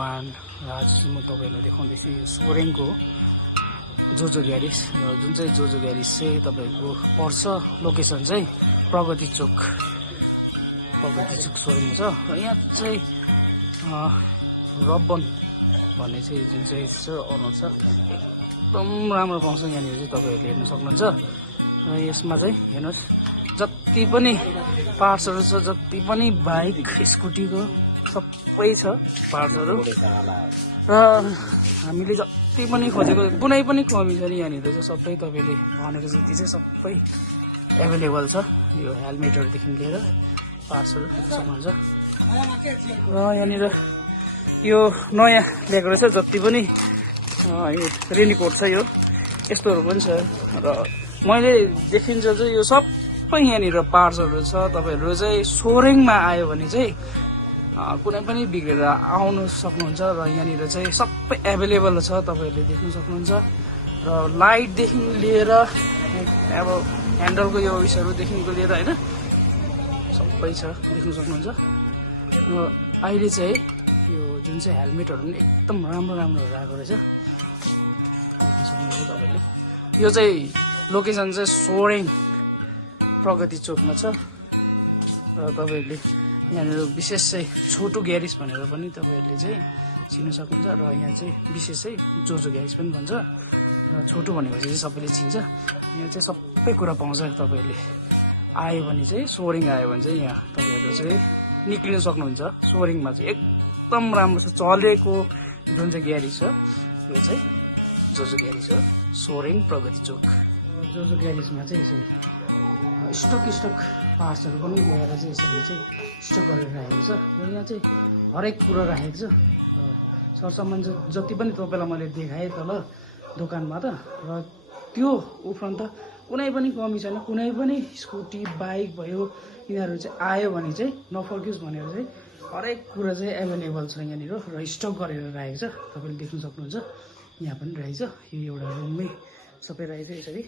दोकान र आज म तपाईँहरूलाई देखाउँदैछु यो सोरेङको जोजो ग्यारेज र जुन चाहिँ जोजो ग्यारेज चाहिँ तपाईँको पर्छ लोकेसन चाहिँ प्रगति चोक सोरेङ छ र यहाँ चाहिँ रब्बन भन्ने चाहिँ जुन चाहिँ अनर छ एकदम राम्रो पाउँछ यहाँनिर चाहिँ तपाईँहरूले हेर्न सक्नुहुन्छ र यसमा चाहिँ हेर्नुहोस् जति पनि पार्ट्सहरू छ जति पनि बाइक स्कुटीको सबै छ पार्ट्सहरू र हामीले जति पनि खोजेको कुनै पनि कमी छैन यहाँनिर चाहिँ सबै तपाईँले भनेको जति चाहिँ सबै एभाइलेबल छ यो हेलमेटहरूदेखि लिएर पार्ट्सहरू सक्नुहुन्छ र यहाँनिर यो नयाँ ल्याएको रहेछ जति पनि यो रेनीकोट छ यो यस्तोहरू पनि छ र मैले देखिन्छ चाहिँ यो सबै यहाँनिर पार्ट्सहरू छ तपाईँहरू चाहिँ सोरेङमा आयो भने चाहिँ कुनै पनि बिग्रेर आउनु सक्नुहुन्छ र यहाँनिर चाहिँ सबै एभाइलेबल छ तपाईँहरूले देख्न सक्नुहुन्छ र लाइटदेखि लिएर अब ह्यान्डलको यो उयसहरूदेखिको लिएर होइन सबै छ देख्न सक्नुहुन्छ र अहिले चाहिँ यो जुन चाहिँ हेलमेटहरू पनि एकदम राम्रो आएको रहेछ देख्न सक्नुहुन्छ तपाईँले यो चाहिँ लोकेसन चाहिँ सोरेङ प्रगति चोकमा छ र तपाईँहरूले यहाँनिर विशेष चाहिँ छोटो ग्यारेज भनेर पनि तपाईँहरूले चाहिँ चिन्न सक्नुहुन्छ र यहाँ चाहिँ विशेष चाहिँ जोजो ग्यारेज पनि भन्छ र छोटो भनेपछि चाहिँ सबैले चिन्छ यहाँ चाहिँ सबै कुरा पाउँछ तपाईँहरूले आयो भने चाहिँ सोरेङ आयो भने चाहिँ यहाँ तपाईँहरू चाहिँ निक्लिन सक्नुहुन्छ सोरेङमा चाहिँ एकदम राम्रो छ चलेको जुन चाहिँ ग्यारेज छ यो चाहिँ जोजो ग्यारेज हो सोरेङ प्रगति चोक जोजो ग्यारेजमा चाहिँ यसरी स्टक पार्ट्सहरू पनि ल्याएर चाहिँ यसरी चाहिँ स्टक गरेर राखेको छ र यहाँ चाहिँ हरेक कुरो राखेको छ सरसामान जति पनि तपाईँलाई मैले देखाएँ तल दोकानमा त र त्यो उपरान्त कुनै पनि कमी छैन कुनै पनि स्कुटी बाइक भयो यिनीहरू चाहिँ आयो भने चाहिँ नफर्कियोस् भनेर चाहिँ हरेक कुरा चाहिँ एभाइलेबल छ यहाँनिर र स्टक गरेर राखेको छ तपाईँले देख्न सक्नुहुन्छ यहाँ पनि रहेछ यो एउटा रुममै सबै रहेछ यसरी